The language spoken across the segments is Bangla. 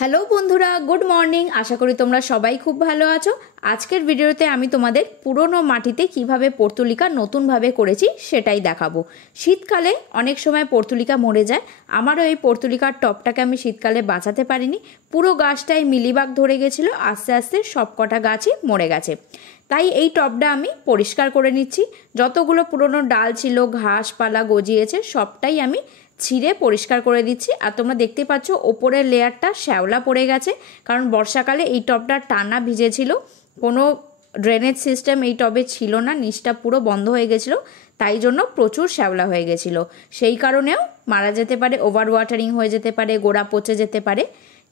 হ্যালো বন্ধুরা, গুড মর্নিং। আশা করি তোমরা সবাই খুব ভালো আছো। আজকের ভিডিওতে আমি তোমাদের পুরনো মাটিতে কিভাবে পর্তুলিকা নতুনভাবে করেছি সেটাই দেখাবো। শীতকালে অনেক সময় পর্তুলিকা মরে যায়। আমারও এই পর্তুলিকার টবটাকে আমি শীতকালে বাঁচাতে পারিনি, পুরো গাছটায় মিলিবাগ ধরে গেছিলো, আস্তে আস্তে সব কটা গাছই মরে গেছে। তাই এই টবটা আমি পরিষ্কার করে নিচ্ছি। যতগুলো পুরনো ডাল ছিল, ঘাসপালা গজিয়েছে, সবটাই আমি ছিঁড়ে পরিষ্কার করে দিচ্ছি। আর তোমরা দেখতে পাচ্ছ ওপরের লেয়ারটা শ্যাওলা পড়ে গেছে, কারণ বর্ষাকালে এই টবটা টানা ভিজেছিল, কোনো ড্রেনেজ সিস্টেম এই টবে ছিল না, নিচটা পুরো বন্ধ হয়ে গেছিলো, তাই জন্য প্রচুর শ্যাওলা হয়ে গেছিলো। সেই কারণেও মারা যেতে পারে, ওভার ওয়াটারিং হয়ে যেতে পারে, গোড়া পচে যেতে পারে,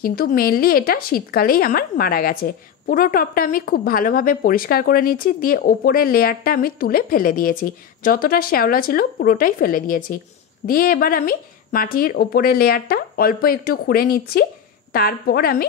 কিন্তু মেনলি এটা শীতকালেই আমার মারা গেছে। পুরো টবটা আমি খুব ভালোভাবে পরিষ্কার করে নিচ্ছি, দিয়ে ওপরের লেয়ারটা আমি তুলে ফেলে দিয়েছি। যতটা শ্যাওলা ছিল পুরোটাই ফেলে দিয়েছি। দিয়ে এবার আমি মাটির ওপরের লেয়ারটা অল্প একটু খুঁড়ে নিচ্ছি। তারপর আমি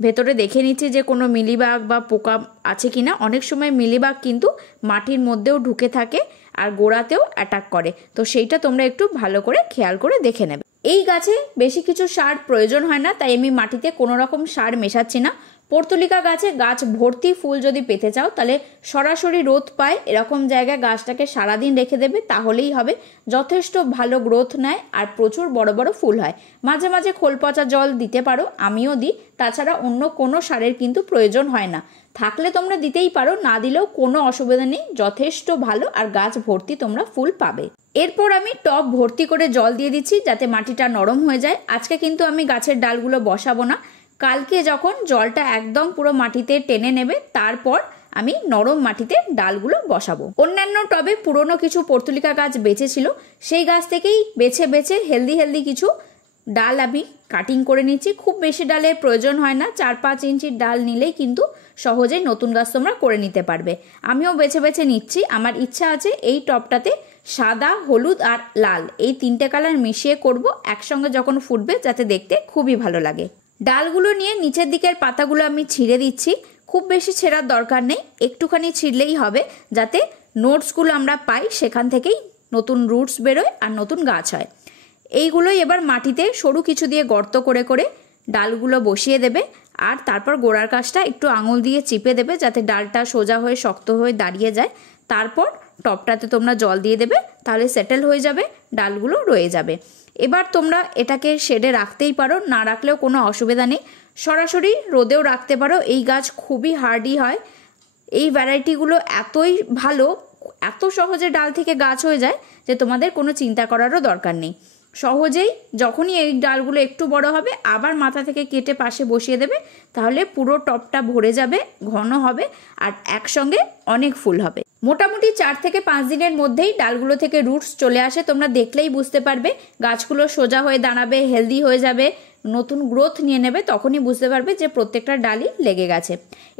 ভেতরে দেখে নিচ্ছি যে কোনো মিলিবাগ বা পোকা আছে কিনা। অনেক সময় মিলিবাগ কিন্তু মাটির মধ্যেও ঢুকে থাকে আর গোড়াতেও অ্যাটাক করে, তো সেইটা তোমরা একটু ভালো করে খেয়াল করে দেখে নেবে। এই গাছে বেশি কিছু সার প্রয়োজন হয় না, তাই আমি মাটিতে কোনো রকম সার মেশাচ্ছি না। পর্তুলিকা গাছে গাছ ভর্তি ফুল যদি পেতে চাও তাহলে সরাসরি রোদ পায় এরকম জায়গায় গাছটাকে সারাদিন রেখে দেবে, তাহলেই হবে। যথেষ্ট ভালো গ্রোথ নেয় আর প্রচুর বড় বড় ফুল হয়। মাঝে মাঝে খোল পচা জল দিতে পারো, আমিও দিই। তাছাড়া অন্য কোনো সারের কিন্তু প্রয়োজন হয় না। থাকলে তোমরা দিতেই পারো, না দিলেও কোনো অসুবিধা নেই, যথেষ্ট ভালো আর গাছ ভর্তি তোমরা ফুল পাবে। এরপর আমি টব ভর্তি করে জল দিয়ে দিচ্ছি যাতে মাটিটা নরম হয়ে যায়। আজকে কিন্তু আমি গাছের ডালগুলো বসাবো না, কালকে যখন জলটা একদম পুরো মাটিতে টেনে নেবে তারপর আমি নরম মাটিতে ডালগুলো বসাবো। অন্যান্য টবে পুরনো কিছু পর্তুলিকা গাছ বেঁচে ছিল, সেই গাছ থেকেই বেছে বেছে হেলদি কিছু ডাল আমি কাটিং করে নিচ্ছি। খুব বেশি ডালের প্রয়োজন হয় না, 4-5 ইঞ্চির ডাল নিলেই কিন্তু সহজেই নতুন গাছ তোমরা করে নিতে পারবে। আমিও বেছে বেছে নিচ্ছি। আমার ইচ্ছা আছে এই টবটাতে সাদা, হলুদ আর লাল এই 3টে কালার মিশিয়ে করব একসঙ্গে যখন ফুটবে, যাতে দেখতে খুবই ভালো লাগে। ডালগুলো নিয়ে নিচের দিকের পাতাগুলো আমি ছিঁড়ে দিচ্ছি। খুব বেশি ছেঁড়ার দরকার নেই, একটুখানি ছিঁড়লেই হবে, যাতে নোটসগুলো আমরা পাই, সেখান থেকেই নতুন রুটস বেরোয় আর নতুন গাছ হয়। এইগুলোই এবার মাটিতে সরু কিছু দিয়ে গর্ত করে করে ডালগুলো বসিয়ে দেবে, আর তারপর গোড়ার কাছটা একটু আঙুল দিয়ে চিপে দেবে যাতে ডালটা সোজা হয়ে শক্ত হয়ে দাঁড়িয়ে যায়। তারপর টবটাতে তোমরা জল দিয়ে দেবে, তাহলে সেটেল হয়ে যাবে, ডালগুলো রয়ে যাবে। এবার তোমরা এটাকে শেডে রাখতেই পারো, না রাখলেও কোনো অসুবিধা নেই, সরাসরি রোদেও রাখতে পারো। এই গাছ খুবই হার্ডি হয়। এই ভ্যারাইটিগুলো এতই ভালো, এত সহজে ডাল থেকে গাছ হয়ে যায় যে তোমাদের কোনো চিন্তা করারও দরকার নেই। সহজেই যখনই এই ডালগুলো একটু বড় হবে আবার মাথা থেকে কেটে পাশে বসিয়ে দেবে, তাহলে পুরো টবটা ভরে যাবে, ঘন হবে আর একসঙ্গে অনেক ফুল হবে। মোটামুটি 4 থেকে 5 দিনের মধ্যেই ডালগুলো থেকে রুটস চলে আসে, তোমরা দেখলেই বুঝতে পারবে। গাছগুলো সোজা হয়ে দাঁড়াবে, হেলদি হয়ে যাবে, নতুন গ্রোথ নিয়ে নেবে, তখনই বুঝতে পারবে যে প্রত্যেকটা ডালই লেগে গেছে।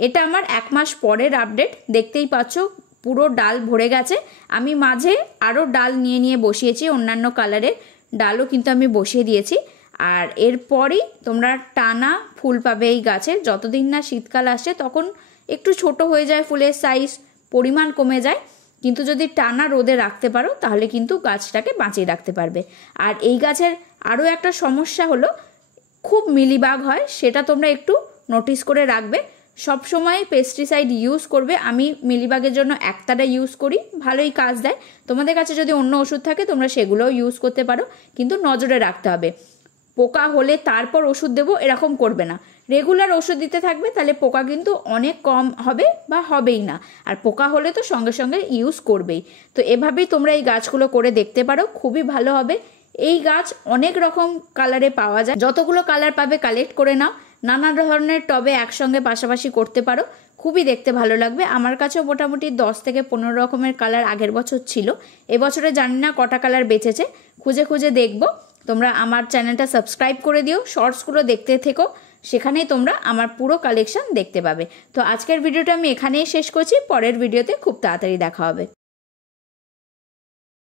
এটা আমার 1 মাস পরের আপডেট, দেখতেই পাচ্ছ পুরো ডাল ভরে গেছে। আমি মাঝে আরও ডাল নিয়ে বসিয়েছি, অন্যান্য কালারের ডালও কিন্তু আমি বসিয়ে দিয়েছি। আর এরপরই তোমরা টানা ফুল পাবে এই গাছের। যতদিন না শীতকাল আসছে তখন একটু ছোট হয়ে যায় ফুলের সাইজ, পরিমাণ কমে যায়, কিন্তু যদি টানা রোদে রাখতে পারো তাহলে কিন্তু গাছটাকে বাঁচিয়ে রাখতে পারবে। আর এই গাছের আরও একটা সমস্যা হলো খুব মিলিবাগ হয়, সেটা তোমরা একটু নোটিস করে রাখবে। সব সময় পেস্টিসাইড ইউজ করবে। আমি মিলিবাগের জন্য একতারা ইউজ করি, ভালোই কাজ দেয়। তোমাদের কাছে যদি অন্য ওষুধ থাকে তোমরা সেগুলোও ইউজ করতে পারো, কিন্তু নজরে রাখতে হবে। পোকা হলে তারপর ওষুধ দেবো এরকম করবে না, রেগুলার ওষুধ দিতে থাকবে, তাহলে পোকা কিন্তু অনেক কম হবে বা হবেই না। আর পোকা হলে তো সঙ্গে সঙ্গে ইউজ করবেই। তো এভাবেই তোমরা এই গাছগুলো করে দেখতে পারো, খুবই ভালো হবে। এই গাছ অনেক রকম কালারে পাওয়া যায়, যতগুলো কালার পাবে কালেক্ট করে নাও, নানা ধরনের টবে একসঙ্গে পাশাপাশি করতে পারো, খুবই দেখতে ভালো লাগবে। আমার কাছেও মোটামুটি 10 থেকে 15 রকমের কালার আগের বছর ছিল, এবছরে জানি না কটা কালার বেঁচেছে, খুঁজে খুঁজে দেখবো। তোমরা আমার চ্যানেলটা সাবস্ক্রাইব করে দিও, শর্টসগুলো দেখতে থেকো, সেখানেই তোমরা আমার পুরো কালেকশন দেখতে পাবে। তো আজকের ভিডিওটা আমি এখানেই শেষ করছি, পরের ভিডিওতে খুব তাড়াতাড়ি দেখা হবে।